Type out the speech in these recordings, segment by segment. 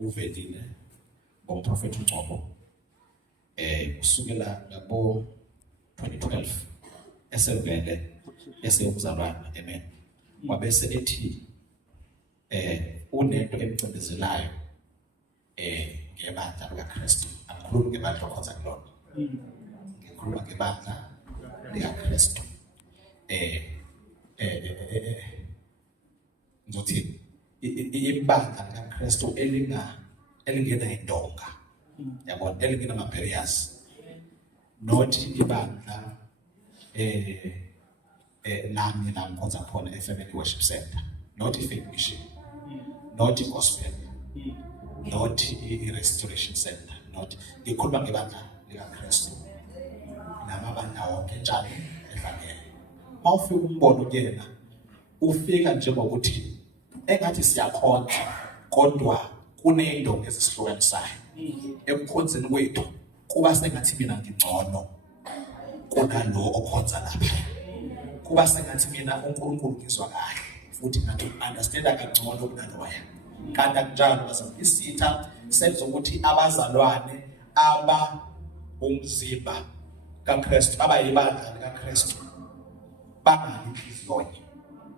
uvedile ngomprofethi uNgcobo kusukela ngabo 2012 esevele eseyokuzalwana amen wabese ethi unento emcindezelayo ngebandla likaKristu akukhulumi ngebandla okhonza kulona ngikhuluma ngebandla likaKristu ngizothi ibandla likaKristu elingena indonga yabona elingena ama-barriers not ibandla nami ngikhonza khona eFamily Worship Center, not iFaith Mission, not iGospel, not iRestoration Center, not ngikhuluma ngebandla likaKristu namabandla wonke njalo ehlangene. Mawufika umbono kuyena ufika njengokuthi engathi siyakhonza kodwa kunendonga ezisihlukanisayo ekukhonzeni kwethu kuba sengathi mina ngingcono kunalo okhonza lapha, kuba sengathi mina uNkulunkulu ngizwa kahle futhi ngathi understanda kangcono kunaloya. Kanti akunjalo bazalwane, isitha senza ukuthi abazalwane aba umzimba kaKristu abayibandla likaKristu bangali inhliziyonye,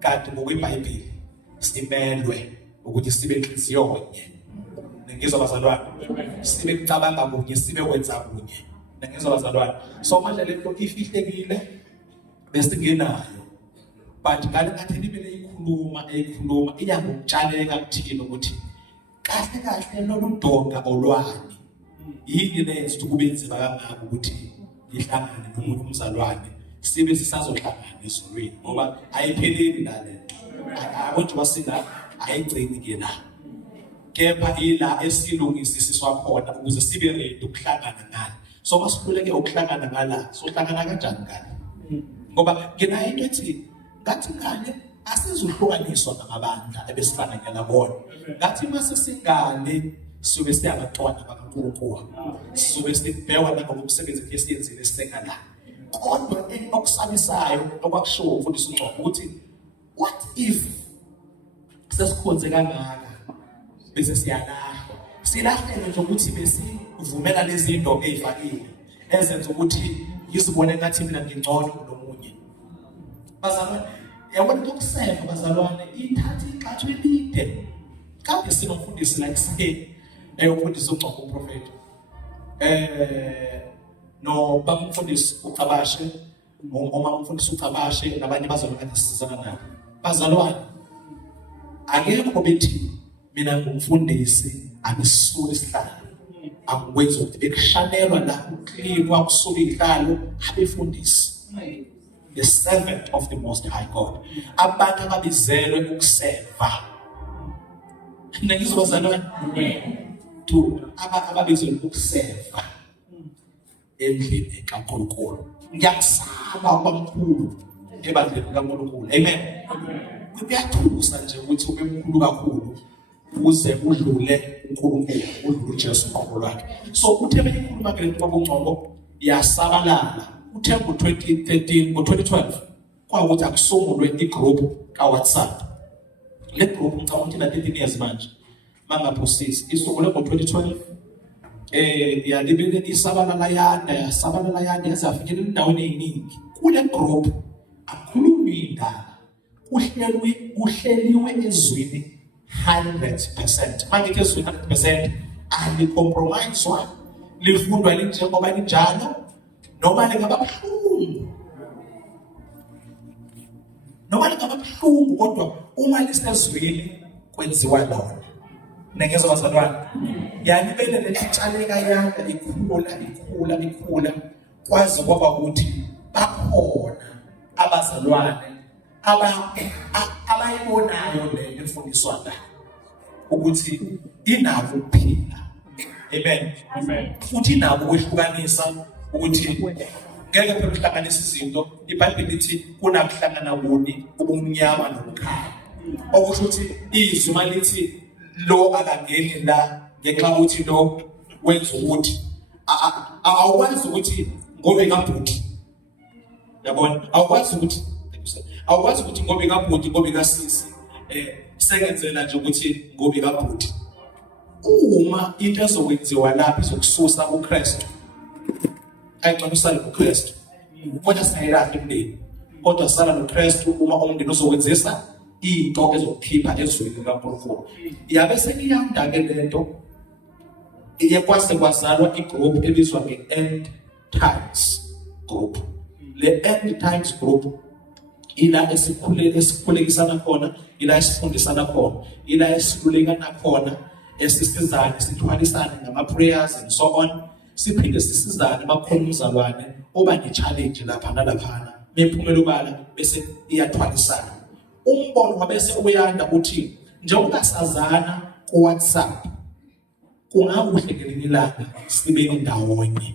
kanti ngokweBhayibheli simelwe ukuthi sibe inhliziyonye. Ngizwa bazalwane, sibe kucabanga kunye, sibe kwenza kunye. Ngizwa bazalwane, so manje lento ifihlekile bese ngenayo, but ngale ngathi libele ikhuluma iya ngokutshaleka kuthini ukuthi kahle lolu donga olwani yini lenza kube nzima kangaka ukuthi ihlangane nomuntu umzalwane sibe sisazohlangana ezulwini ngoba ayipheleli nale abantu basina ayigcini ke la, kepha ila esilungisiswa khona ukuze sibe ready ukuhlangana naye. So masikhuleke ukuhlangana ngala sohlangana kanjani ngale ngoba ngina into ethi ngathi ngane asizuhlukaniswa ngamabandla ebesihlanganyela bona, ngathi mase singane sibe siyabantwana bakaNkulunkulu, sibe sibhekwa nangomsebenzi esiyenzile sengala. Kodwa okusabisayo okwakushiwo umfundisi uNgcobo ukuthi what if sesikhonze kangaka bese silahlele nje ukuthi besivumela lezi zinto ezifakile ezenza ukuthi ngizibone ngathi mina ngingcono kunomunye. Bazalwane, yabona ukuseva bazalwane ithatha ixathu elide. Kade sinomfundisi like say umfundisi uNgcobo uprofeti no bamfundisi uCabashe uma umfundisi uCabashe nabanye bazalwane sisizana nabo. Bazalwane, akekho bethi mina ngumfundisi angisule isihlalo akwenza ukuthi bekushanelwa la uklinwa kusula ihlalo abefundisi. The servant of the Most High God, abantu ababizelwe ukuseva. Ngizwa bazalwane to ababizelwe ukuseva endlini kaNkulunkulu. Ngiyakusaba ubamkhulu ebandleni kaNkulunkulu, amen. Kuyathusa nje ukuthi ube mkhulu kakhulu uze udlule uNkulunkulu, udlule uJesu uqobo lwakhe. So uthe beyikhuluma ke lento kwabongcobo yasabalala. Uthe ngo-2013 ngo-2012 kwawukuthi akusungulwe igroup ka-WhatsApp. Le group ngicabanga ukuthi 13 years manje mangaphosisi isungulwe ngo-2012. Yalibele isabalala yanda yazafikela endaweni eziningi. Kule group akukhulunywa indaba, uhleliwe ezwini 100%. Mangithi ezwini 100% alicompromise, lifundwa linjengoba linjalo noma lingababuhlungu kodwa uma lisezwini kwenziwa lona. Nengezwa bazalwane, yalibele lelitshaleka yanda ikhula kwazi ngoba ukuthi bakhona abazalwane abayibonayo le imfundiswa la ukuthi inabo ukuphila. Amen. Futhi inabo ukwehlukanisa ukuthi ngeke phela uhlanganisa izinto. iBhayibheli lithi kunakuhlangana kuni ubumnyama nobukhanya. Okusho ukuthi izwi malithi lo akangeni la ngenxa yokuthi lo wenza ukuthi awukwazi ukuthi ngobe kabhuti. Yabona, awukwazi ukuthi ngobe kabhuti ngobe kasisi sengenzela nje ukuthi ngobe kabhuti. Uma into ezokwenziwa lapha izokususa kuKristu, ayixabisane kuKristu, kodwa singayilahli umndeni, kodwa sala noKristu uma umndeni uzokwenzisa into ezokukhipha ezweni likaNkulunkulu. Yabe sekuyanda ke lento iyekwase kwazalwa igroup ebizwa nge-End Times Group. Le End Times Group ila esikhulekisana khona, ila esifundisana khona, ila esilulekana khona, esisizana sithwalisana ngama-prayers and so on. Siphinde sisizane bakhona umzalwane oba ne-challenge lapha nalaphana, bephumela ubala bese iyathwalisana. Umbono wabese uyanda ukuthi njengoba sazana ku-WhatsApp kungakuhle ngelinye ilanga sibeni ndawonye.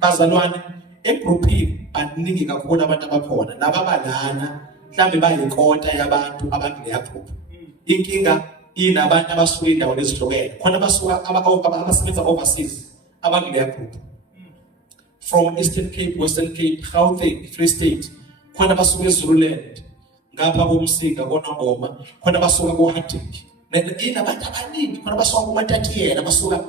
Bazalwane, egroupini baningi kakhulu abantu abakhona laba balana mhlambe bayikota yabantu abangileya group. Inkinga inabantu abasuka indawo ezihlukene, khona abasuka abasebenza overseas abangileya group, from Eastern Cape, Western Cape, Gauteng, Free State, khona abasuka eZululand, ngapha komsika koNongoma, khona abasuka koHarding. Inabantu abaningi khona abasuka kuMatatiyela, abasuka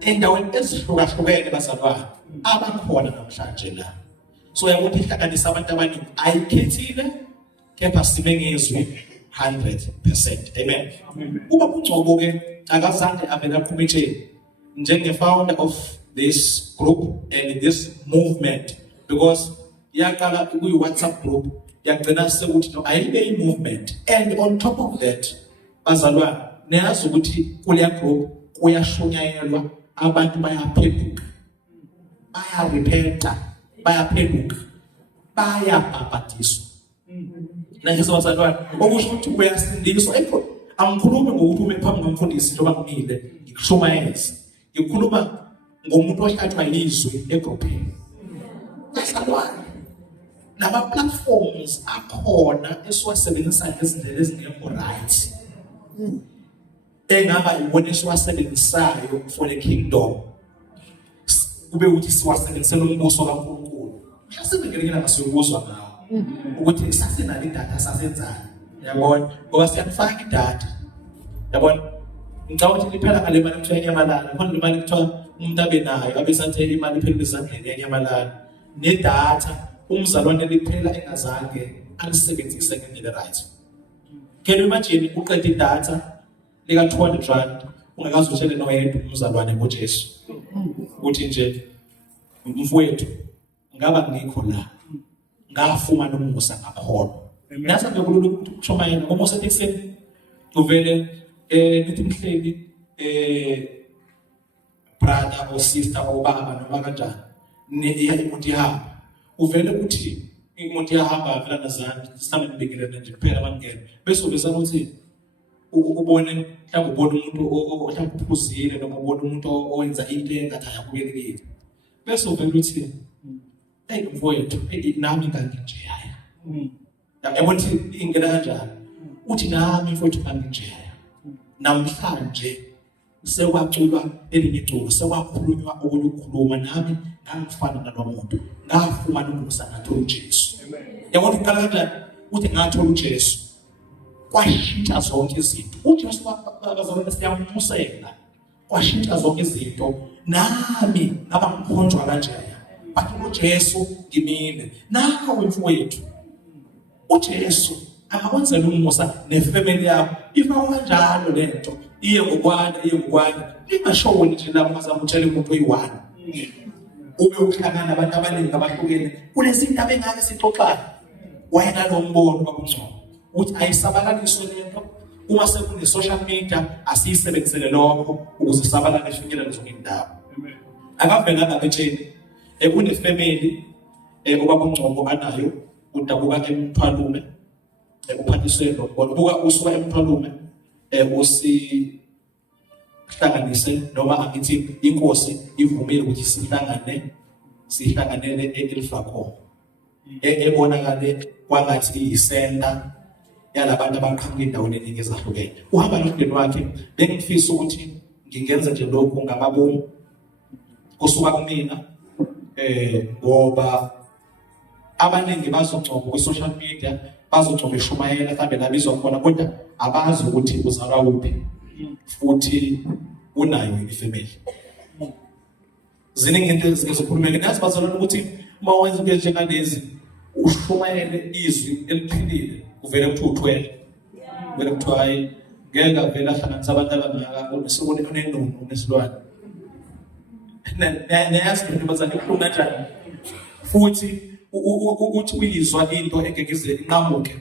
endaweni ezihlukahlukene bazalwane abakhona namhlanje la. So yabona ihlanganisa abantu abaningi, ayikhethile kepha sibe ngezwi 100%. Amen. Uba uNgcobo ke akazange avela committee njenge-founder of this group and this movement, because yaqala kuyi-WhatsApp group yagcina sekuthi no ayibe i-movement. And on top of that, bazalwane, niyazi ukuthi kuleya group kuyashunyayelwa, abantu bayaphenduka, bayarepenta, bayaphenduka, bayabhabhadiswa. Nangizwa bazalwane, okusho ukuthi uyasindiswa. Angikhulumi ngokuthi ume phambi komfundisi njengoba ngimile ngikushumayeza, ngikhuluma ngomuntu ohlathwa yizwi egroupini. Bazalwane, nama-platforms akhona esiwasebenzisa ngezindlela ezingekho right, engaba yibona esiwasebenzisayo for the kingdom, kube ukuthi siwasebenzisela umbuso kaNkulunkulu. Mhlasimbe ngasiyokuzwa ngawo ukuthi sasenalo idatha sasenzani, yabona, ngoba siyafaka idatha, yabona. Ngicabanga ukuthi liphela ngale mali kuthiwa iNyamalala, khona le mali kuthiwa umuntu abe nayo abesathela imali iphela ezandleni yeNyamalala, nedatha umzalwane liphela engazange alisebenzise ngendlela right. Can you imagine uqeda idatha lika 200 rand ungakazi utshele noyedwa umzalwane ngoJesu uthi nje mfowethu ngaba ngikho la, ngafumana umusa ngakhona. Ngiyasa nje kulula ukuthoma yena umusa ekuseni uvele nithi mhleli brother or sister or baba noma kanjani ne imoto ihamba, uvele uthi imoto iyahamba vela nazani sihambe nibekele nje kuphela abangena, bese ubesana uthi ubone mhlawumbe ubone umuntu mhlawumbe uphuzile noma ubone umuntu owenza into engathi ayakubekile, bese uvele uthi hey mfowethu nami nganginje haya. Yabona ukuthi ingena kanjani, uthi nami mfowethu nganginje haya, namhlanje sekwaculwa elinye iculo, sekwakhulunywa okunye ukukhuluma, nami ngangifana nalo muntu, ngafumana umusa ngathola uJesu. Yabona uqala kanjani uthi ngathola uJesu kwashintsha zonke izinto. uJesu akazalwa siyammusela, kwashintsha zonke izinto, nami ngaba ngikhonjwa kanjena. Bathi uJesu ngimile nawe mfowethu, uJesu akakwenzela umusa nefamily yakho. Ifa kanjalo lento iye ngokwana ingashoni nje lapho ngazama ukutshela umuntu oyi-1 ube uhlangana abantu abaningi abahlukene kulezinto abengake sixoxana. Wayena nombono babungcono uthi ayisabalaliswe lento, uma sekune social media asiyisebenzisele lokho ukuze isabalale ifikele zonke indawo. Akavelanga betsheni kune family obabungcono anayo udabuka eMthwalume uphathiswe lo buka usuka eMthwalume usihlanganise noma angithi inkosi ivumile ukuthi sihlanganele eLflacom ebonakale kwangathi iyisenta yalabantu abaqhamuka endaweni eningi ezahlukene. Uhamba nomndeni wakhe bengifisa ukuthi ngingenza nje lokhu ngamabomu kusuka kumina ngoba abaningi bazogcoba ku-social media, bazogcoba eShumayela mhlawumbe nabizwa khona, kodwa abazi ukuthi uzalwa kuphi futhi unayo ifamily. Ziningi into ezizokhulumeka nazi bazalwane ukuthi uma wenza into njengalezi uShumayele izwi eliphilile kuvele kuthi uthwele, vele kuthiwa hayi ngeke avele ahlanganisa abantu abangaka unesibone onenono unesilwane. Nayazi into bazane kuhlungu kanjani futhi ukuthi uyizwa into engeke inqamuke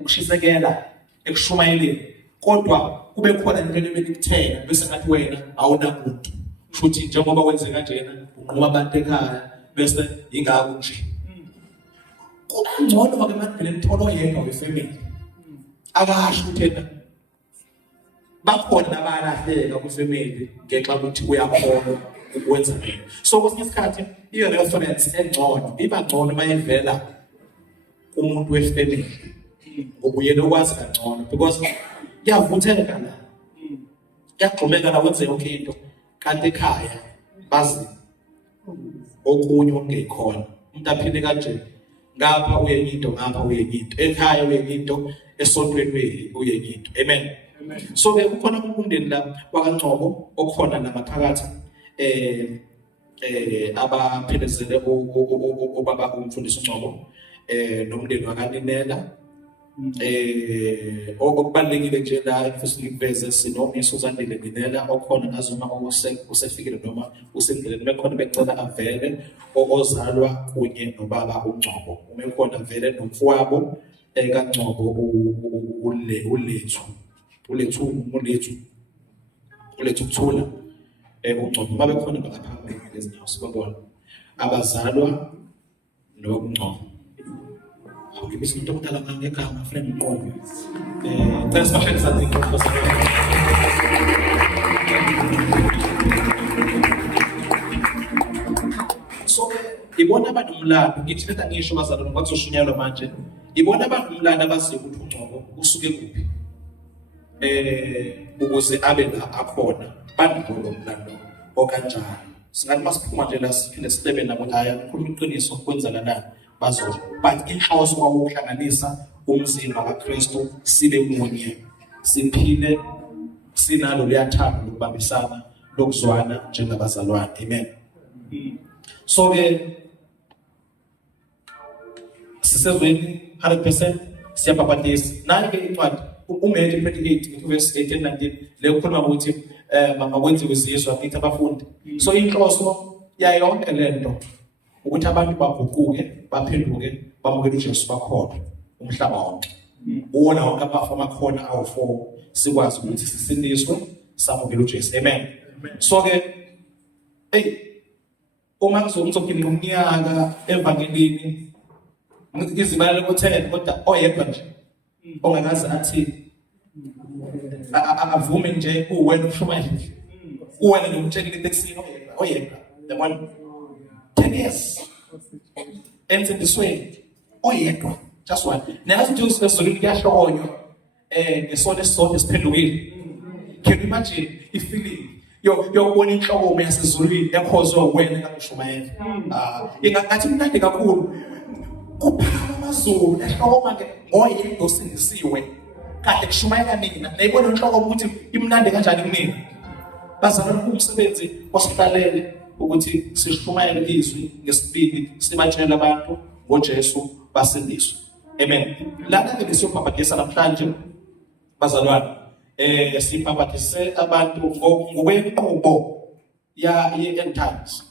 ukushisekela ekushumayeleni, kodwa kube khona into ebekuthena bese ngathi wena awunamuntu. Futhi njengoba wenze kanjena unquma abantu ekhaya bese ingako nje. Kuba ngcono make manje mtholo yedwa wefamily akasho uthena bakhona abalahleka kwifamily ngenxa yokuthi uyakhona ukwenza lento. So kwesinye isikhathi i-reference engcono iba ngcono mayivela kumuntu wefamily ngobuyena okwazi kangcono, because kuyavutheka la kuyagxumeka la wenze yonke into kanti ekhaya bazi okunye okungekhona. Umuntu aphile kanje, ngapha uyenye into, ngapha uyenye into, ekhaya uyenye into, esontweni uyenye into. Amen. So-ke kukhona umndeni la wakangcobo okhona namaphakathi abaphelezele ubaba umfundisi uNgcobo nomndeni wakaNinela. Okubalulekile nje la mfisi ngiveze sinomisa uZandile Ninela okhona ngazuma usefikile noma usendleleni bekhona becela avele ozalwa kunye nobaba uNgcobo. Umekhona vele nomfowabo kaNgcobo ulethu kuthula uNgcobo babe khona ngaphambili ngezinyawo sibabona abazalwa noNgcobo. Ngibisa umuntu omdala ngegama friend Nqobo. Thanks for sharing something. So ibona abanomlando ngithi letha ngisho bazalwane kwakuzoshunyelwa manje. Ibona abanomlando abaziyo ukuthi uNgcobo usuke kuphi. Ukuze abe la akhona bandulo umlando okanjani. Singathi masiphuma nje la siphinde sibebe nabo haya kukhuluma iqiniso kwenzala na bazosho, but inhloso kwakuhlanganisa umzimba kaKristu sibe munye, siphile sinalo liyathanda lokubambisana lokuzwana njengabazalwane. Amen. So ke sisezweni 100% siyabhabhatisa naye ke incwadi uMatthew 28 verse 18 and 19 lekhuluma ukuthi makwenziwe izizwe abithi abafundi. So inhloso yayonke lento ukuthi abantu baguquke baphenduke bamukele uJesu bakhona umhlaba wonke. Uwona wonke abafa amakhona awu4 sikwazi ukuthi sisindiswe samukele uJesu. Amen. So ke uma ngizokuphinda ngomnyaka evangelini ngizibalele ku10 kodwa oyedwa nje ongakazi athi avume nje uwena uShumayeli uwena nomtsheli leteksini oyedwa the one 10 years ensindisweni oyedwa just one. Nazi ukuthi usezolini kuyashonywa ngesonto esisodwa siphendukile. Can you imagine ifeeling yokubona inhloko yasezulwini ekhozwe uwena kaMshumayeli? Ingathi mnandi kakhulu. Kuphaka amazulu ehloko manje ngoyini osindisiwe. Kade kushumayela mina. Nayibona inhloko ukuthi imnandi kanjani kumina. Bazalwane, umsebenzi osiqalele ukuthi sishumayele izwi ngesibili sibatshela abantu ngoJesu basindiswe. Amen. Lana ke besiyobhabhadisa namhlanje bazalwane. Sibhabhadise abantu ngokwenqubo ye-end times.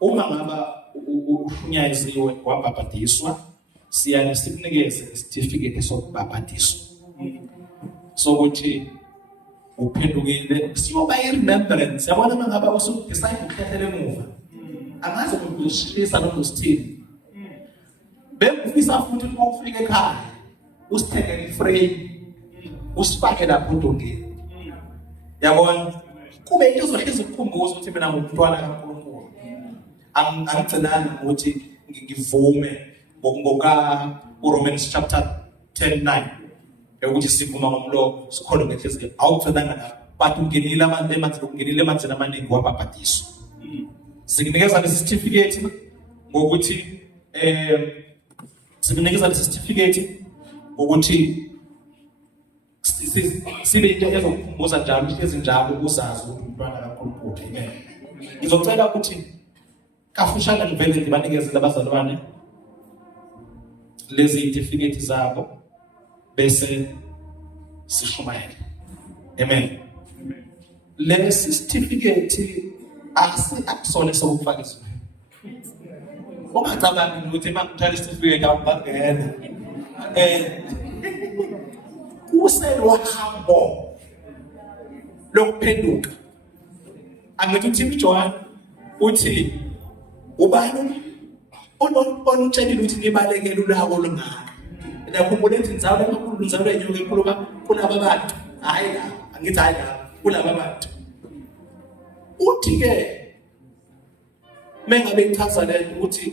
Uma ngaba ufunyaziwe wabhabhadiswa, siyane sikunikeze isitifiketi sokubhabhadiswa. Sokuthi uphendukile, siyoba i-remembrance. Yabona uma ngaba usudecide ukukhethelwa emuva, angazi ukuthi ushisa noma usithini. Bekufisa futhi uma ufika ekhaya usithengele iframe usifake lapho udongeni. Yabona kube into ezohlezi ukukhumbuza ukuthi mina ngumntwana kaNkulunkulu. Angigcinanga ukuthi ngivume ngoka uRomans chapter 10:9 ukuthi sivuma ngomlomo sikhole ngenhliziyo. Awugcinanga lapho, but ungenile emanzini amaningi wabhabhadiswa. Sikunikeza lesi certificate ngokuthi sikunikeza lesi certificate ukuthi sibe into ezokukhumbuza njalo ihlezi njalo uzazi ukuthi umntwana kaNkulunkulu. Amen. Ngizocela ukuthi kafushane ngivele ndibanikeze abazalwane lezi certificate zabo bese sishumayele. Amen. Lesi certificate akusona sokufaka izwi. Ungacabanga ukuthi mangithatha certificate awubangena. Uselohambo lokuphenduka. Angithi uThimi Joan uthi ubani onitshelile ukuthi nibalekele ulako lungaka. Nakhumbula ukuthi nizalo enkulu nizalo enyoka enkulu kulaba bantu. Hayi la, angithi hayi la, kulaba bantu. Uthi ke mengabe ichaza lento ukuthi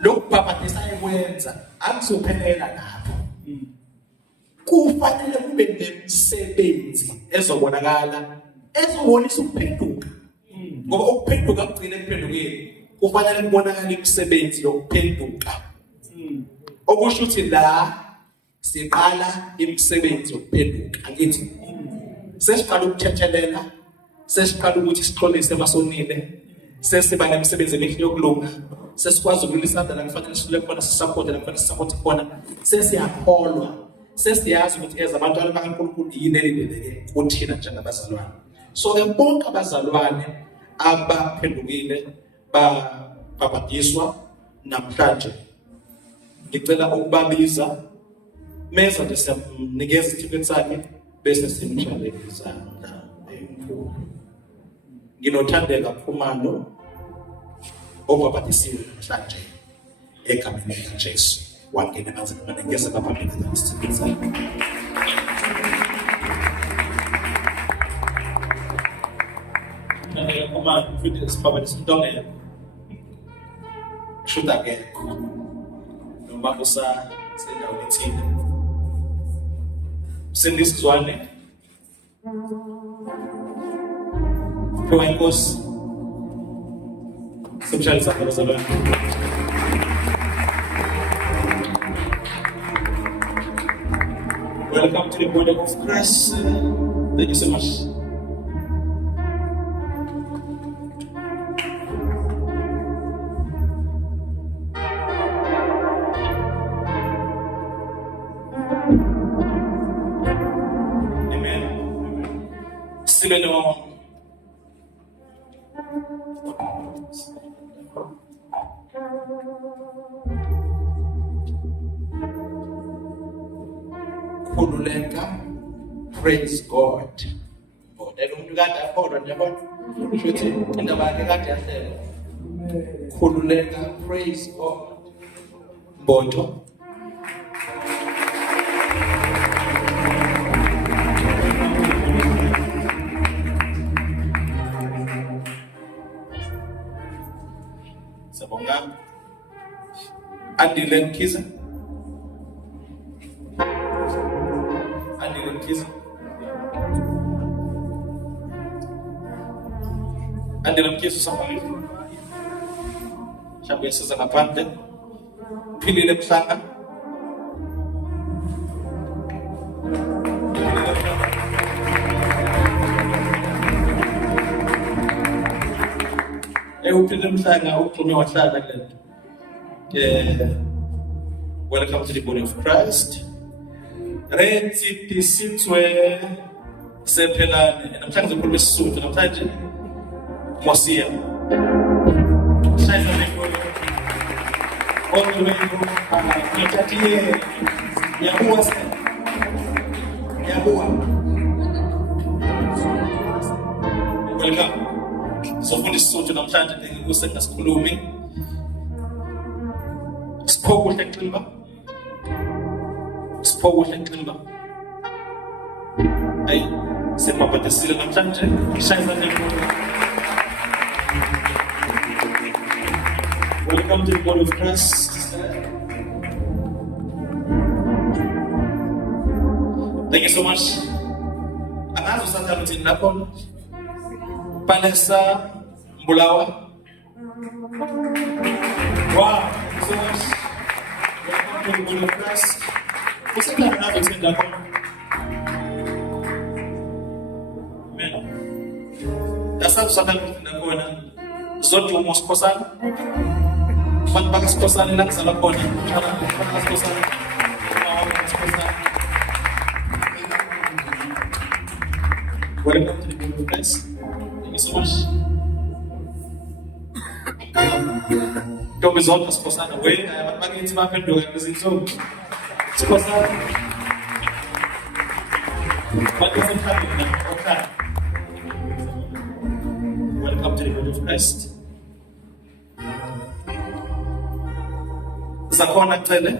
lokubhabhadisa ekwenza akuzophelela lapho. Kufanele kube nemisebenzi ezobonakala ezobonisa ukuphenduka. Ngoba ukuphenduka kugcina ekuphendukeni. Kufanele kubonakala imisebenzi yokuphenduka. Okusho ukuthi la siqala imisebenzi yokuphenduka. Angithi sesiqala ukuthethelela, sesiqala ukuthi sixolise emasonile, sesiba nemisebenzi emihle yokulunga, sesikwazi ukulisanda la kufanele sile khona sisupporte la kufanele sisupporte khona, sesiyakholwa, sesiyazi ukuthi ezabantwana bakaNkulunkulu yini elindele kuthina njengabazalwane. So ke bonke abazalwane abaphendukile babhabhadiswa namhlanje ngicela ukubabiza meza nje sinikeza isitifiketi sakhe bese simshayele izandla enkulu. Nginothandeka Khumalo obhabhadisiwe namhlanje egameni likaJesu wangena emanzini amaningese baphambili isitifiketi sakhe. Khumalo futhi sibhabhadisa uNtongela shuta ke noma sendaweni ethile sendisizwane Proenkosi simshayele sakhe bazalwane. Welcome to the body of Christ. Thank you so much. Simeno khululeka, praise God. Kodwa umuntu kade akholwa nje bona futhi indaba yakhe kade yahlelwa. Khululeka, praise God. Mboto Sabonga Adile Nkiza Andela mkizo samali. Shambe sasa ngapande. Philile mhlanga. Uphile mhlanga uxhume wahlala kule nto. Welcome to the body of Christ. Renti tisitswe sephelane. Namhlanje sikhuluma isizulu namhlanje. Mosia. Shayisa nekolo. Ongwego ngithathiye yabuwa se. Yabuwa. Welcome. Sofunda isizulu namhlanje ngikusenasikhulumi. Siphokule Ximba. Siphokule Ximba. Hey, sepapatesile namhlanje. Shayisa nekolo. Welcome to the body of Christ. Thank you so much. Anazo santa mtini nakon. Panessa Mbulawa. Wow, thank you so much. Welcome to the body of Christ. What's the plan anazo mtini nakon? Amen. Asa santa mtini nakon. Zote umoskosana. Bagas kosan lang sa lakon. Bagas kosan. Welcome to the body of Christ. Thank you so much. Don't be zontas kosan away. Bagay si Mapel do kasi so. Kosan. Bagay sa kami na. Okay. Welcome to the body of Christ. Zakhona Cele.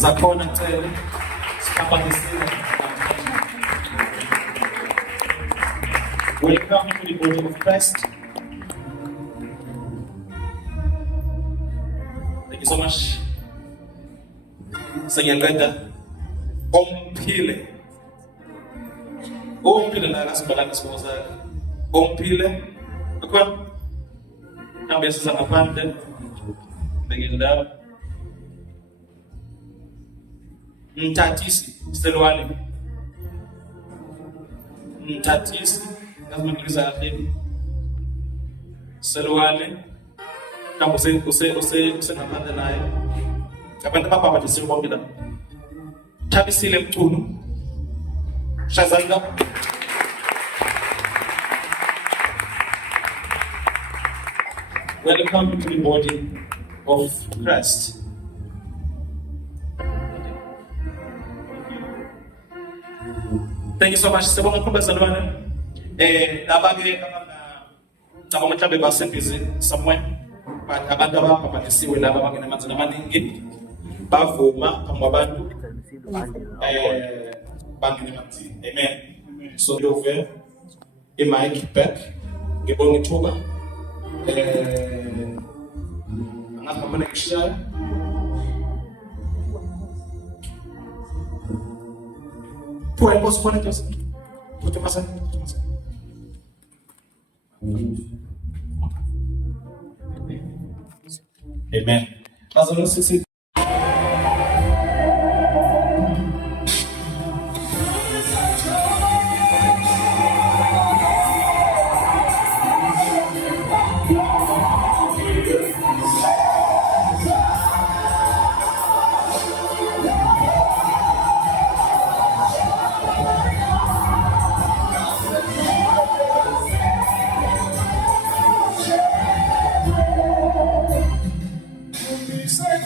Zakhona Cele. Sipapanisile. Welcome to the body of Christ. Thank you so much. Sengiyaqeda omphile. Omphile la kasibala siboza. Omphile. Akwa. Kambe sisa ngaphandle. Begela Mtatisi Selwale Mtatisi lazima ngiza hapo Selwale kama use ngaphandle naye abantu baba bathi bonke Thabisile Mchunu Shazanda Welcome to the body of Christ. Thank you so much. Sebonga kumba zalwana. Nabage kama mthambe basebizi somewhere. But abantu abaphaphanyisiwe laba bangena amanzi amaningi bavuma phambi kwabantu. Bangena amanzi. Amen. So over in my back ngibonga ithuba. Angahamba nekushaya Pua posso pôr aqui assim. Vou te passar. Amen. Mas eu não sei se Say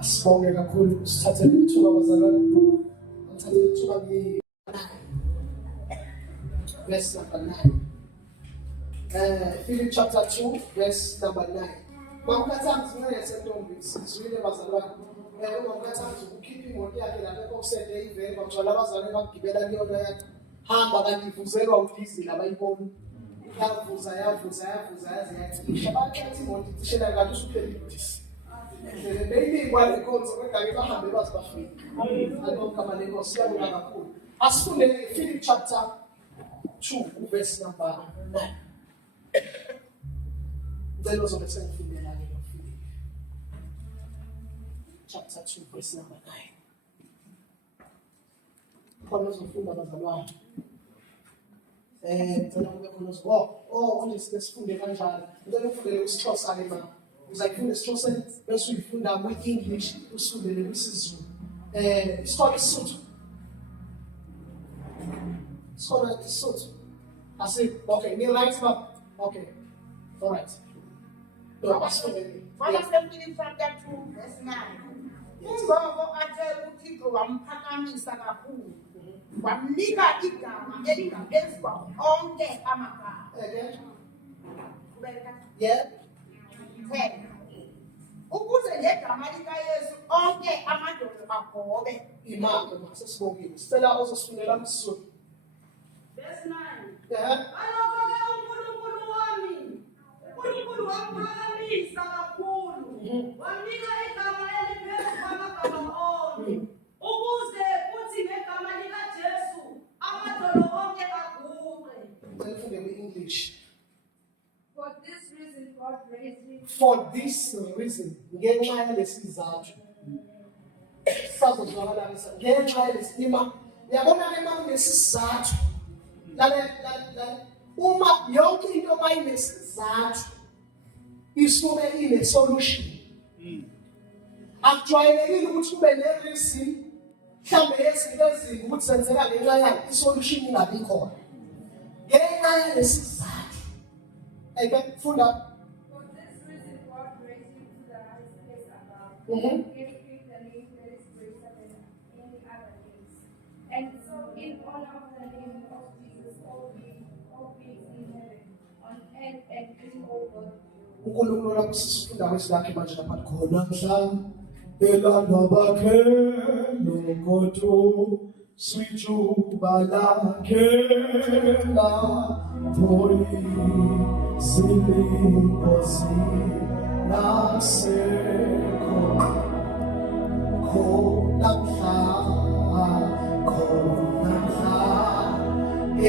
Asibonge kakhulu sithathe ithuba bazalwane. Ngithathe ithuba verse number 9. Philip chapter 2 verse number 9. Mawukathathi ngeke sentombi sizwile bazalwane. Ungakathathi ukukhipha imoto yakhe lapho kusende ivele bagcwala abazalwane bagibela kuyona yakhe. Hamba kanti ivuzelwa udizili abayiboni. Yavuza yaze yacisha. Bathi imoto icishela kanti usuphelile udizili. Maybe while the calls of the bahambe bazibafika. Alokama lenkosi yabonga kakhulu. Asifunde Philip chapter 2 verse number 9. Then also the same thing there in Philip. Chapter 2 verse number 9. Khonos ufunda bazalwane. Ngicela kube khonos konje sifunde kanjalo. Ngicela ufundele usiXhosa ke mama. Uzayifunda isiXhosa bese uyifunda kwi-English usifundele kwisiZulu. Isikole isisuthu. Isikole isisuthu. Okay, me right ma. Okay. All right. No, asifundele. Mama Philip chapter 2 verse 9. Ungoba athe uThixo wamphakamisa kakhulu. Wamnika igama elingaphezu onke amagama. Yeah. Ukuze ngegama likaYesu onke amadoda agobe. Imake masesibongile. Sicela ozosifundela isizulu. Verse 9. Yeah. Aloko-ke uNkulunkulu wami, uNkulunkulu wamphakamisa kakhulu. Wamnika igama eliphezu kwamagama onke. Ukuze kuthi ngegama likaJesu amadoda onke agubwe. Ngicela kwi-English. For this reason, God raised him. For this reason, ngenxa yalesizathu. Sazozwakala ngenxa yalesima. Yabona ke manje lesizathu. Lalela uma yonke into mayinesizathu isuke ine solution. Akujwayelekile ukuthi ube ne-reason mhlambe yezinto ezingu ukuthi senzeka ngenxa yayo isolution ingabi khona. Ngenxa yalesizathu. Again, funda. For this reason, God raised him to the highest place above. Mhm. Gave him the name that is greater than any other names. And so, in honor of the name of Jesus, all beings in heaven, on earth, and in all earth. uNkulunkulu lapho sisifunda kwesilakhe manje lapha khona mhla elanda bakhe nokoto sijuba lakhe la poi silingosi naseko khona mhla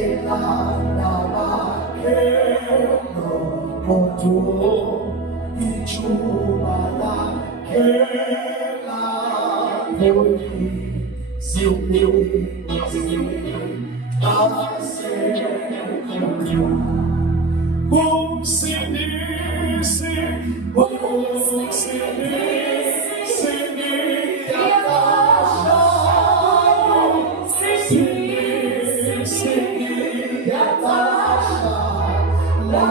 elanda bakhe nokoto ijuba lakhe la poi silingosi naseko Umsindisi, yatasha. Umsindisi, yatasha. La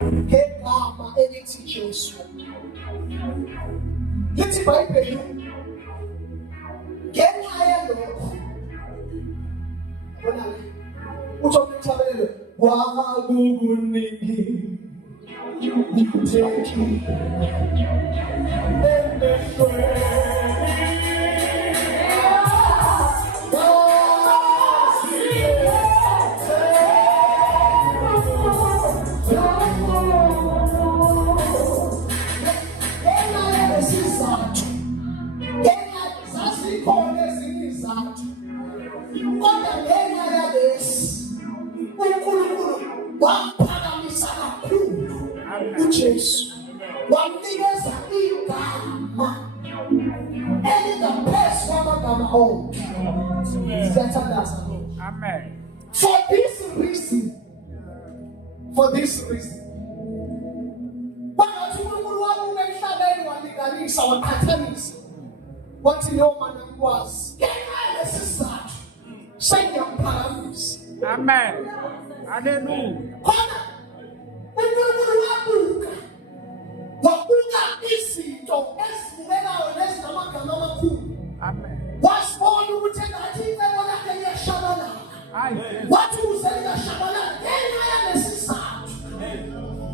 Ngegama elithi Jesu. Lithi iBhayibheli ngenxa yalokho bona uthi ukuthabelele kwakukuningi uthethi waphakamisa kakhulu uJesu wamnikeza igama elingaphezu kwamagama onke. Siyathandaza. Amen. For this reason bangathi uNkulunkulu wami emhlabeni walinganisa waqhathanisa wathi lo manje ngikwazi ngenxa yesizathu sengiyaphakamisa. Amen. Hallelujah. Khona uNkulunkulu wabuka izinto ezibukekayo nezinamagama amakhulu. Amen. Wasibona ukuthi engathi icebo lakhe liyashabalala. Wathi uselikashabalala ngenxa yalesizathu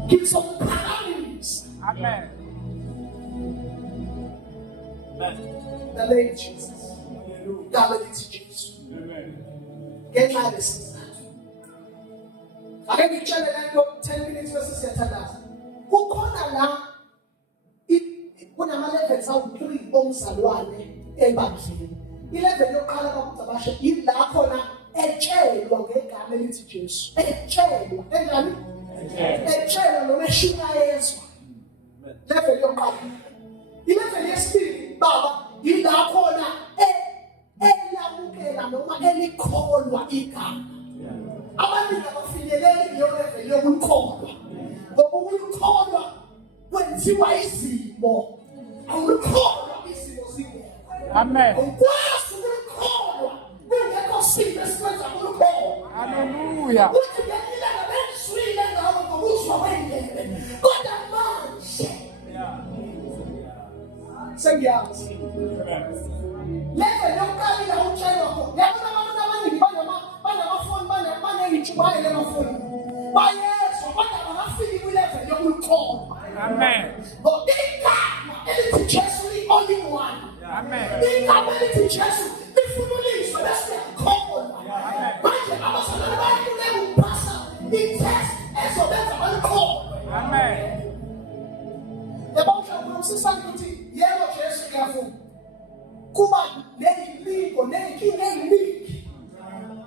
ngizomuphakamisa. Amen. The name Jesus. Igama lithi Jesu. Ngenxa yalesizathu. Ake ngitshele lento 10 minutes bese siyathandaza. Kukhona la kunama levels awu3 omzalwane ebandleni. Ilevel yokuqala kaBabashe ila khona etshelwa ngegama elithi Jesu. Etshelwa enjani? Etshelwa noma eshayezwa. Level yokuqala. Ilevel yesibili baba ila khona elamukela noma elikholwa igama. Abantu abafinyeleli kuyo level yokulikholwa. Ngoba ukukholwa kwenziwa izimo. Awukholwa izimo zingekho. Amen. Ukwazi ukukholwa kungekho simo esikwenza ukukholwa. Hallelujah. Uthi ngiyilanga benzwile ngawo ngokuzwa kwendebe. Kodwa manje sengiyazi. Level yokuqala ila utshelwa khona. Yabona abantu abaningi banamafoni baney'jubayele emafoni. Bayezwa kodwa bangafiki kwilevel yokulikholwa. Amen. Ngoba igama elithi Jesu li-only one. Amen. Igama elithi Jesu lifunuliswe bese yakholwa. Manje abazalwane bayakulela ukupasa i-test ezobenza balikholwa. Amen. Yabona ukhulumisisa ukuthi yebo Jesu ngiyafuna. Kuba ney'mpiko ney'nkinga ey'ningi.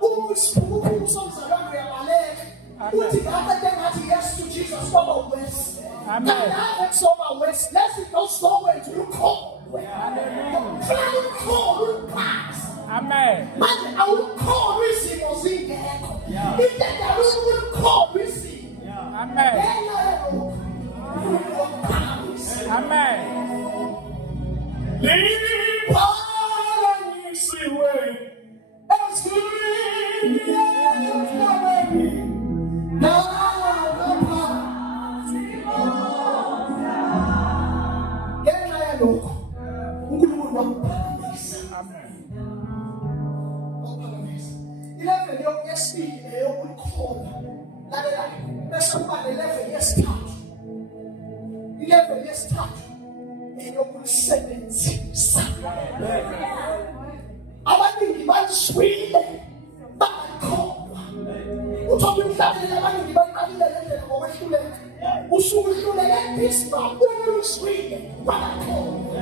Uma isiphukuphuku somzalwane uyabaleka. Uthi ngapha engathi yes to Jesus kwaba west. Amen. Let's over west. Let's go somewhere to look home. Amen. Manje awukholwa izimo zingekho. Intendo awukholwa izimo. Amen. Amen. Liphakanyisiwe ezulwini emhlabeni nangaphansi komhlaba. Ngenxa yalokho uNkulunkulu wamphakamisa. Amen. Wamphakamisa. Ilevel khona lalela bese kuba le-level yesithathu. I-level yesithathu eyokusebenzisa. Abaningi bayiswile bakakholwa. Uthola umhlabeni abaningi bayiqalile ngendlela ngokwehluleka. Usuke uhluleke phisba uyiswile bakakholwa.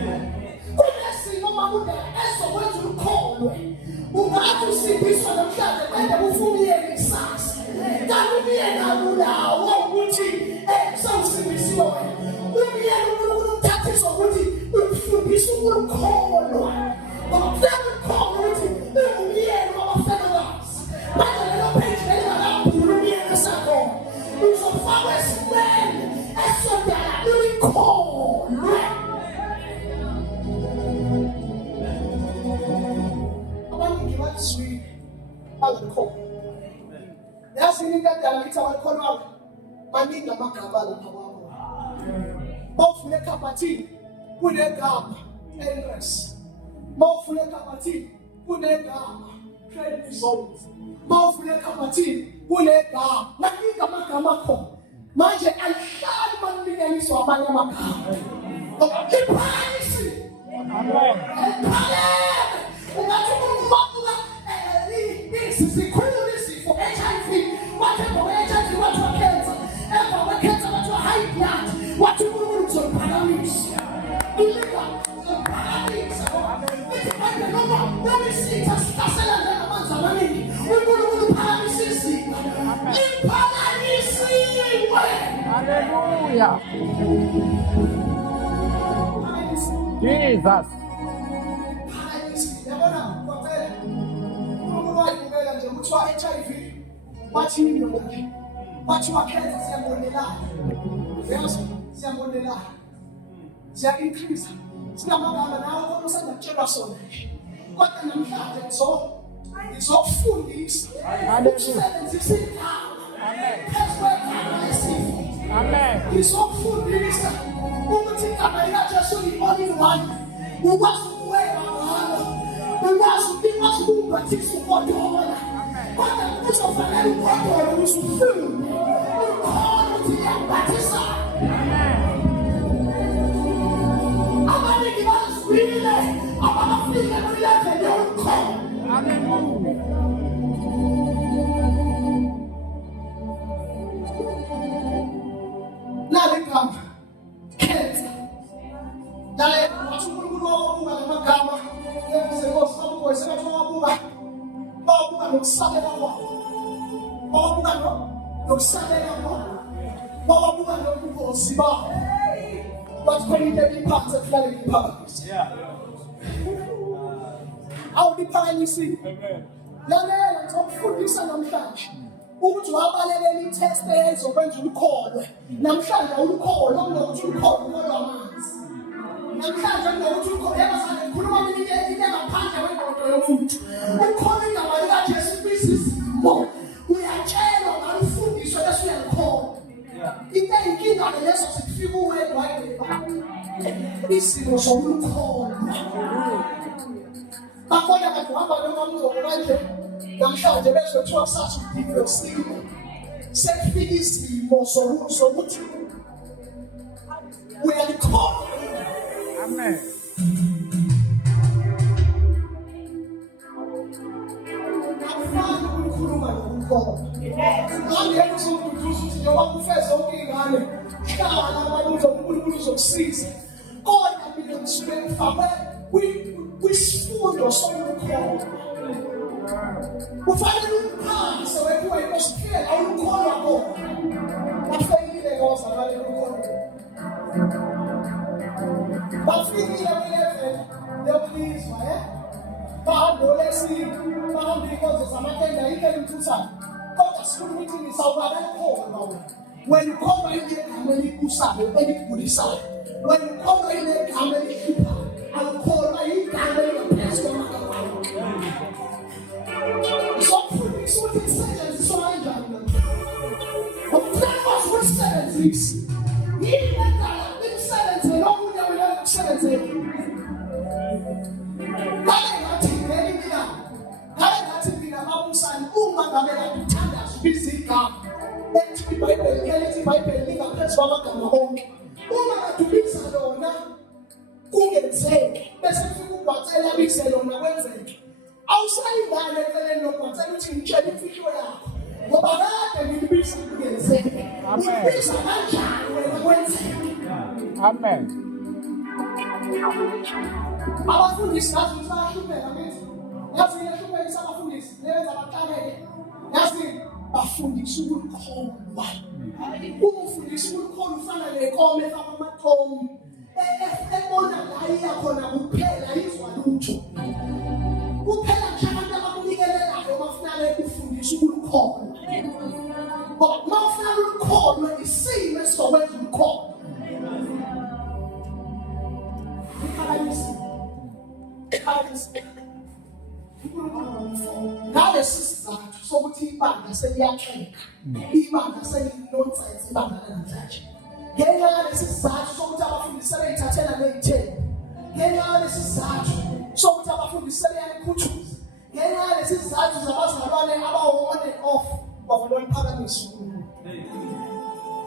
Kunesimo makudala esokwenza ukholwe. Ungathi usindiswa namhlanje kwende ufumiyele ikusasa. Kanti umyeni akulawo ukuthi sewusindisiwe wena. Umyeni uNkulunkulu umthathisa ukuthi ukufundisa ukukholwa. Ngoba kufika ukukholwa ukuthi umyeni wabafakazi. Manje lelo page elingakaphuli umyeni esakhona. Uzofakwa esimweni esodala ulikholwe. Abaningi bayiswile bangakholwa. Yazi into endala ngithi abakholwayo baningi amagama lapha kwabo. Mawufuna ekhabhathini kunegama Elvis. Mawufuna ekhabhathini kunegama Trade Results. Mawufuna ekhabhathini kunegama. Maningi amagama akhona. Manje ayihlali makulinganiswa abanye amagama. Ngoba iphayisi. Amen. Ungathi ukubabuka sikhulu isifo HIV. Wathi HIV wathi wakhenza. Emva kwekhenza wathi high blood. Wathi uNkulunkulu uzophakamisa. Ilika uzophakamisa. Ithi noma wesitha sihlasela ngamanzi amaningi. uNkulunkulu uphakamisa izinga. Liphakanyisiwe. Hallelujah. Jesus. Yabona kwaphela uNkulunkulu wayibukela nje ukuthi wa-HIV wathi indoda wathi wakhenza siyabonelana. Yazi siyabonelana. Siya-increase. Sinamagama nawe kodwa usengatshelwa sona. Kodwa namhlanje ngizokufundisa. Usebenzisa igama. Phezu kwegama lesifo. Amen. Ngizokufundisa ukuthi igama likaJesu li-only one. Ukwazi ukuwela ngalo. Ukwazi ukubhathisa ukodola. Kodwa kuzofanele ukodola ukuthi ufunde. Ukhona ukuthi liyabhathisa. Abaningi bazwile abafike kwi-level yokukhona. Hallelujah. Nali igama khetha. Dale wathi uNkulunkulu wabuka lamagama engisekosi babuka sengathi wabuka nokusabela kwabo. Wabuka nokusabela kwabo. Wabuka nobukhosi babo. Bathi kwelinde iphansi kuhlale liphakamise. Awuliphakanyisile. Lalela ngizokufundisa namhlanje ukuthi wabalekela i-test ezokwenza ukholwe. Namhlanje awukholwa ngokuthi ukholwe amanzi. Namhlanje ngokuthi ukholwe yabasana ngikhuluma into engaphandle kwengqondo yomuntu. Ukholwa igama likaJesu kwisizimo. Uyatshelwa ngalufundiswa bese uyakholwa. Into eyinkinga leso sikufika uwedwa isimo sokukholwa. Bakhona kade uhamba noma umzobo kanje namhlanje bese kuthiwa kusasa udivosiwe. Sekufika isimo sokuthi uyalikholwa. Amen. Akufani ukukhuluma nokukholwa. Angeke uzokududuza ukuthi njengoba ufeze zonke iy'ngane hlala abantu uNkulunkulu uzokusiza. Kodwa mina ngisuke ngifakwe kwisifundo sokukholwa. Kufanele uphangise wekuwe inkosi kuphela awukholwa kona. Bafikile ngozakale ukholwa. Bafikile kwi-level yokulizwa, bahambe olesiko, bahambe iy'nkonzo zamatenda yinto engithuthayo. Kodwa sifuna ukuthi ngisawubala ukholwa wena. Wena ukholwa inegama elikusayo, elikugulisayo. Wena ukholwa inegama elikhiphayo. Awukholwa igama elingaphezu kwamagama akho. Ngizokufundisa ukuthi lisetshenziswa kanjani namhlanje. Ukukwazi ukulisebenzisa. Yini endala likusebenzele omunye wena likusebenzele. Ngake ngathi mina babusane uma ngabe ngakuthandaza ibiza igama iBhayibheli elithi iBhayibheli lingaphezu kwamagama onke. Uma kadumisa lona kungenzeki bese kufika uGwatshela abise lona kwenzeke. Awusayingane eceleni loGwatshela uthi ngitshela imfihlo yakho. Ngoba kade ngilibisa kungenzeki. Ngilibisa kanjani wena kwenzeke? Amen. Abafundisi nathi sahlupheka manje. Yazi yahluphekisa abafundisi lenza abaqaleke. Yazi bafundisa ukukholwa. Uma ufundisa ukukholwa ufana nenkomo efaka amathomo. Ebona la iyakhona kuphela izwa lutho. Kuphela nje abantu abakunikelelayo bafuna ukufundisa ukukholwa. Ngoba mawufuna ukukholwa isimo esizokwenza ukukholwa. Ngalesi sizathu sokuthi ibanga seliyaxeka, ibanga selinonsense ibanga lanamhlanje. Ngenxa yalesi sizathu sokuthi abafundisi sebeyithathela ney'thelo, ngenxa yalesi sizathu sokuthi abafundisi sebeyayikhuthuza, ngenxa yalesi sizathu zabazalwane aba-on and off bavele baphakamisa uNkulunkulu.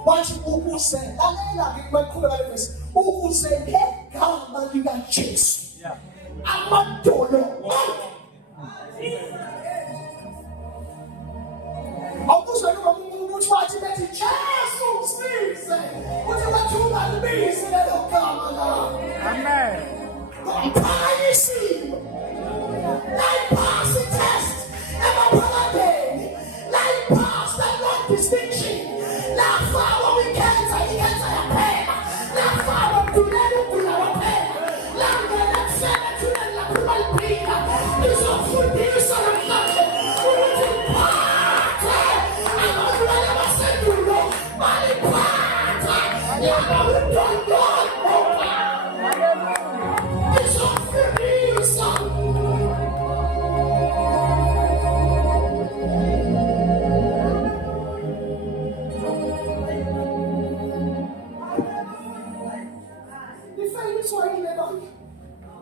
Wathi ukuze lalela-ke baqhubeka le vesi, ukuze ngegama likaJesu amadolo awukuzwe umuntu uthi wathi bethi Jesu size uthi wathi ungalibisi lelo gama la. Amen. Komphakanyisiwe layipasi itest emaphakadeni layipasi that distinction lafakwa ikhensa yaphela lafakwa mdulelo ugula waphela langena kusele thuleni laphuma liphika lizofundisa namhlanje ukuthi liphathe abantwana basendulo baliphathe yaba udondolo lizofundisa.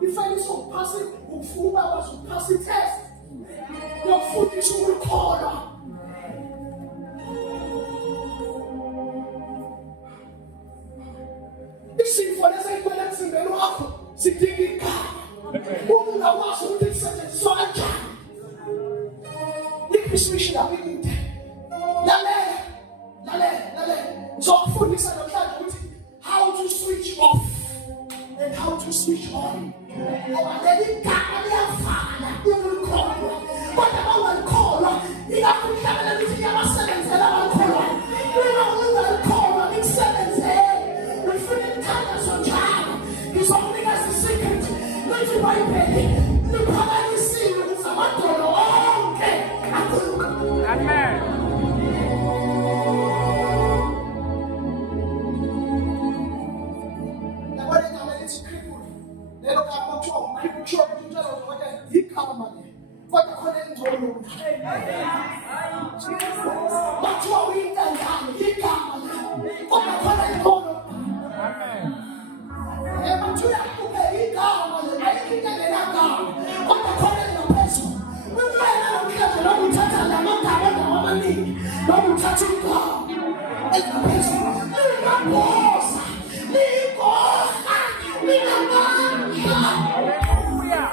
Ifayiswa ukuphasa ukufuba kwazi ukuphasa itest yokufundisa ukukholwa. Isifo lesayibona emzimbeni wakho sidinga igama. Uma ungakwazi ukuthi lisetshenziswa kanjani likhishwishe lapho lalela ngizokufundisa namhlanje ukuthi how to switch off and how to switch on. Ngoba leli gama liyafana ukukholwa kodwa bawulikholwa ikakhulukazi ukuthi iyabasebenzela abakholwayo. Uma ungalikholwa likusebenzele ufuna imthandazo njalo ngizokunikeza i-secret lithi iBhayibheli liphakanyisiwe ukuze amadolo onke akhuluke. Amen. Yabona igama lithi cripple. Lelo gama kuthiwa umcripple kusho ukuthi umntwana kodwa igama le kodwa khona ingcono. Bathiwa uyintandane igama le kodwa khona ingcono. Amen. Bathiwa kube igama le ayikingengagama kodwa khona ingaphezulu. Kumele nomkhiqizo lokuthatha lamagama amaningi lokuthatha igama elingaphezulu lingaboza ligoha linamandla. Hallelujah.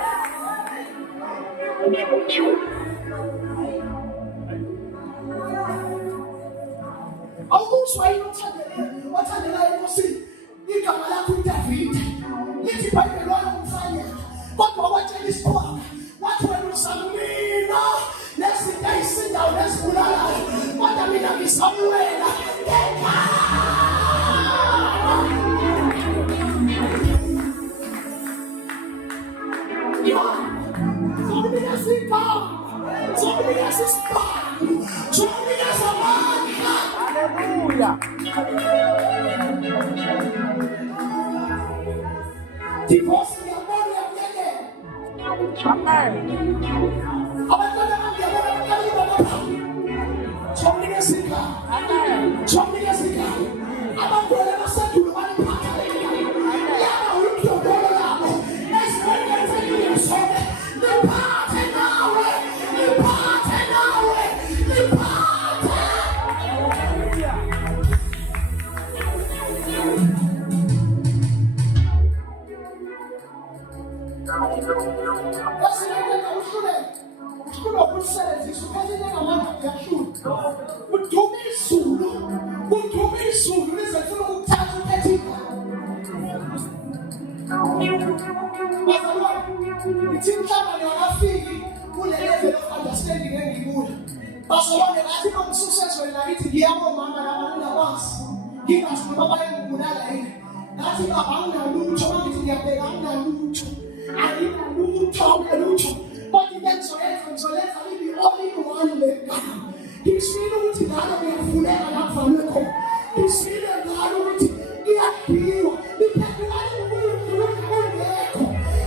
Awuzwa yini othandela enkosini igama lakho uDavide lithi iBhayibheli wayengumfana kodwa watshela isikhwama wathi wena usamina nezinto ezisindayo nezibulalayo kodwa mina ngisamwela Hallelujah. Divorce ngiyabona uyakuyekela. Amen. Abantwana bangiyabona bakaliba lapha. Somnikeza igama. Amen. Somnikeza igama. Abantwana basendulo baliphatha legama. Yaba uludondolo labo. Ezibonile eziyisona. Liphathe nawe. Liphathe nawe. Liphathe. Hallelujah. ukusebenzisa uphethele ngamandla kuyahluka. Uduma izulu lize lifuna ukuthatha uphethe igama. Bazalwane, ithi mhlawumbe ngakafiki kule level of understanding engikuyo. Bazalwane, ngathi nomsusezo lakithi ngiyabomama labangakwazi. Ngingathi noma bayangibulala yini. Ngathi baba anginalutho, mangithi ngiyabheka anginalutho. Anginalutho. Kodwa into engizolenza libe all in one le gama. Ngisile ukuthi ngalo ngiyavuleka la kuvalwe khona. Ngisile ngalo ukuthi ngiyaphiwa. Niphendulani umuntu ongekho.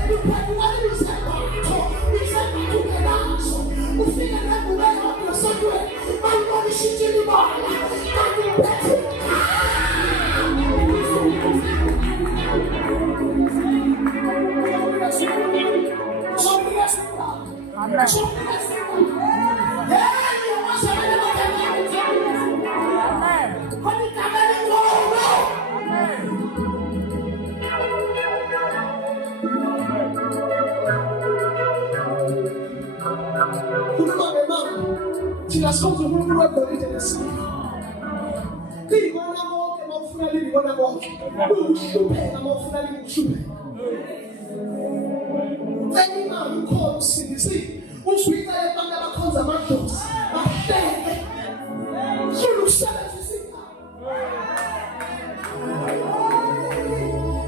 Niphendulani isembatho. Isembatho ungenaso. Ufike ngakubeka emsakweni. Bayibona ishintshile ibala. Kanti uphethe Sounds of women who are buried in the sea. They want to walk and off finally want to walk. Who should pay them off finally who should pay. Any man who calls in the sea, who's with the Bangala calls a man dogs. I beg. You look sad to see.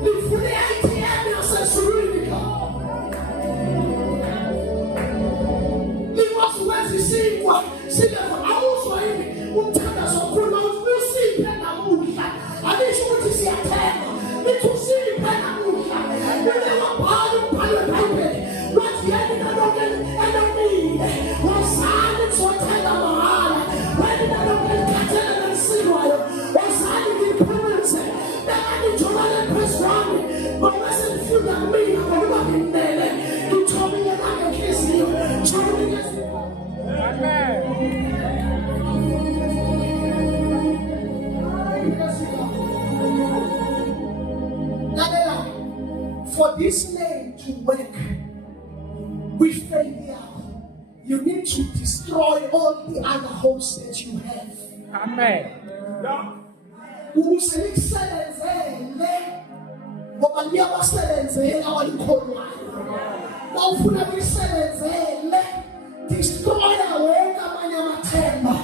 The fully ITM yourself really come. He was where to see what. Sila auso hivi utaka sokuna usi pena musha alisho kuti siyathenga nitusi pena musha nile wapali pale pale wati yeni nadogeni enemy wasani tsotenga mahala wani nadogeni katela na nsiwayo wasani kipumense nakani jomale preswani mwese nifuga mina kwa minele kitomi yanake kisi yo chomi yasi. Amen. For this name to work with failure, you need to destroy all the other hopes that you have. Amen. Destroy away amanye amathemba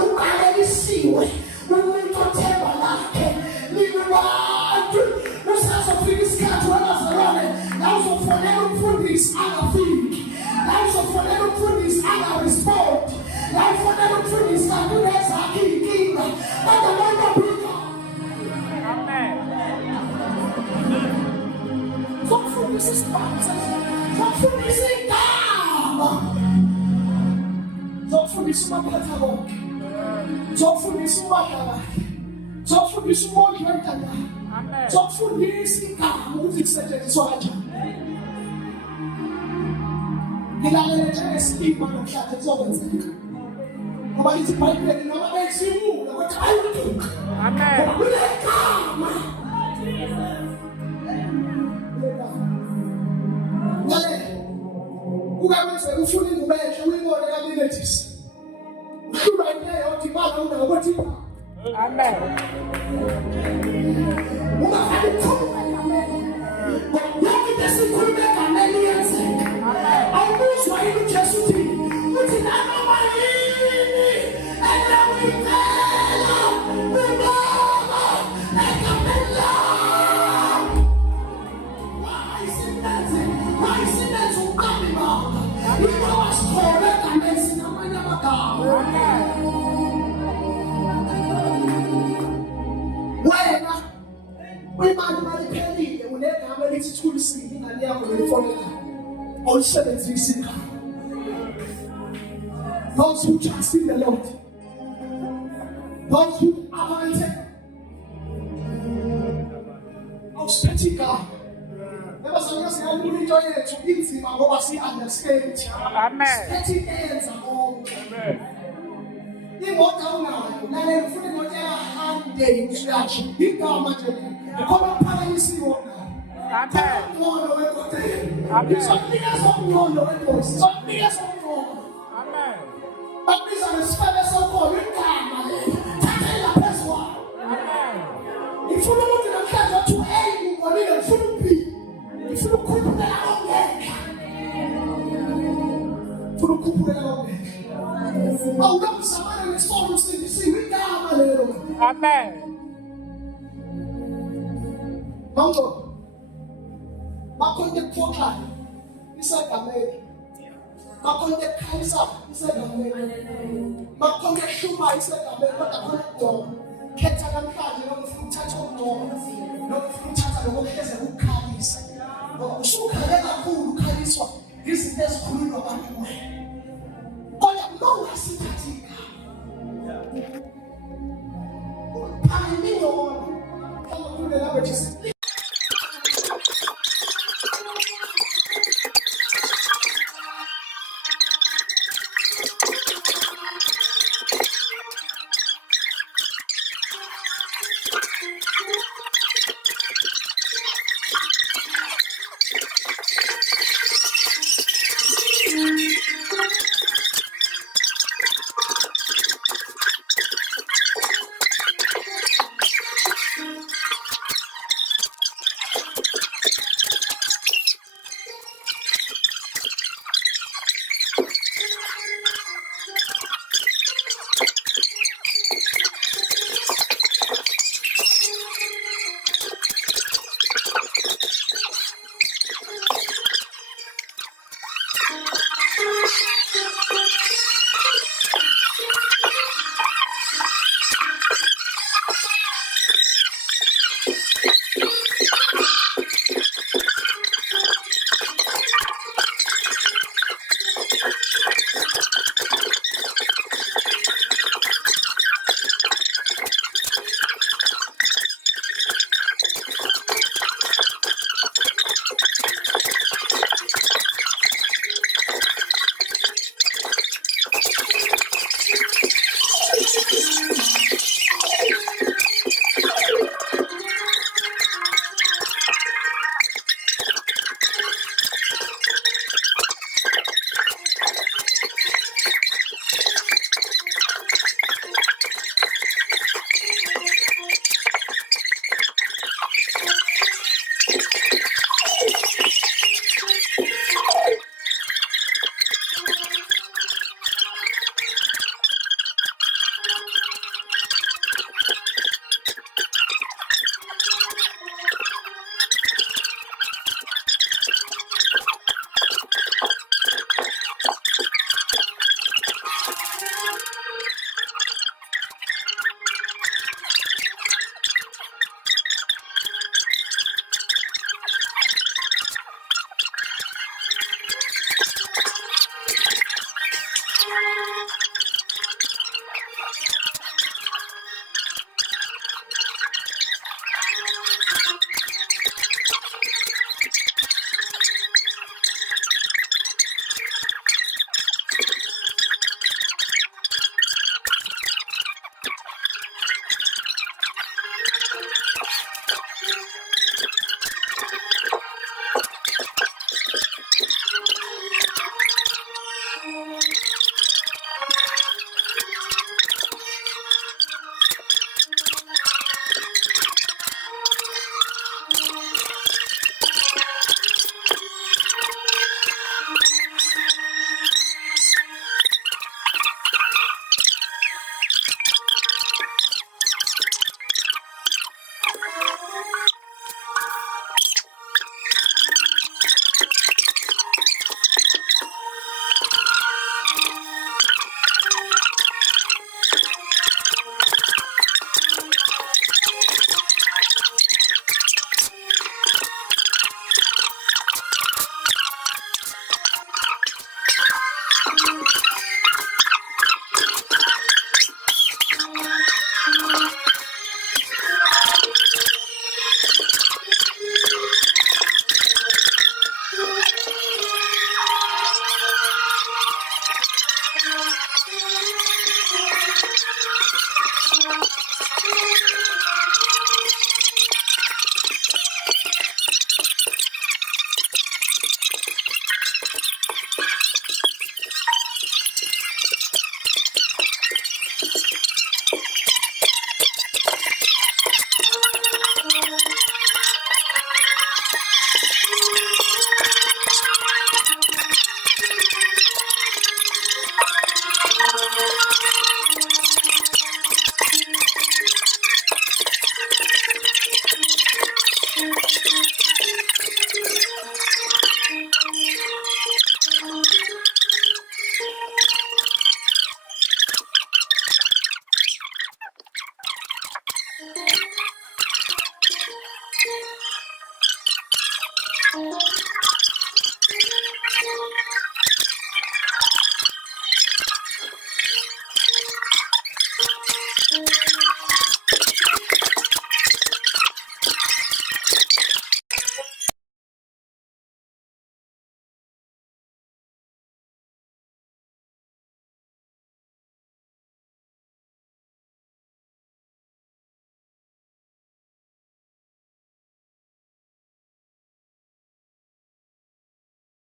ungalelisiwe umuntu othemba lakhe libantu usazofika isikhathi wabazalwane la uzofonela umfundisi angafiki la uzofonela umfundisi angarespond la ufonela umfundisi akunezakhe inkinga kodwa bonke bika. Amen. Zofundisa isibhamu zofundisa igama zofundisa umaphatha konke zofundisa umbandla wakhe zofundisa umongi wentanda zofundisa igama ukuthi kusetshenziswa kanjani. Ngilalele njengesilima namhlanje kuzokwenzeka ngoba lithi ibhayibheli noma beyisimula kodwa ayuduka. Amen. Kule gama ukwenze ufuna ingubeshe uyibone kaLilethis uhlula into yothi imali ungakothi. Amen. Ungafani ukukhuluma ngameli yonke into esikhuluma ngameli yenzeka. Awubuzwa yini uJesu uthi nanoma yini engawucela ubaba ekamela. Why is it uqambi baba yiko wasikhona egameni sinamanye amagama. Wena uyimali maliphelile unegama elithi thulisile ingane yakho lefonela olisebenzisa igama. Those who trust in the Lord, those who are awusiphethe igama. Never say into yethu inzima ngoba si-understand. Amen. Siphethe enza konke. Imoto unayo lalela ufuna imoto ehande usuyasho igama nje ngoba kuphakanyisiwe nayo. Amen. Ngono wekote. Amen. Sokunika somqondo wenkosi. Sokunika somqondo. Amen. ukhuphule lawo bheke. Awukamzamana nesifo usindisiwe igama lelo. Amen. Mawuzo. Bakhonde kuphoxa isagameli. Bakhonde kukhalisa isagameli. Bakhonde kuhluma isagameli kodwa khona ukudoma. Khetha namhlanje noma ufuna ukuthatha ukudoma. Noma ufuna ukuthatha lokuhleze ukukhalisa. Usukhale kakhulu ukhaliswa izinto ezikhululwa abantu kuwe. Kodwa uma ungasithathi igama. Uphakeme ngcono. Kama kule lapho Jesus.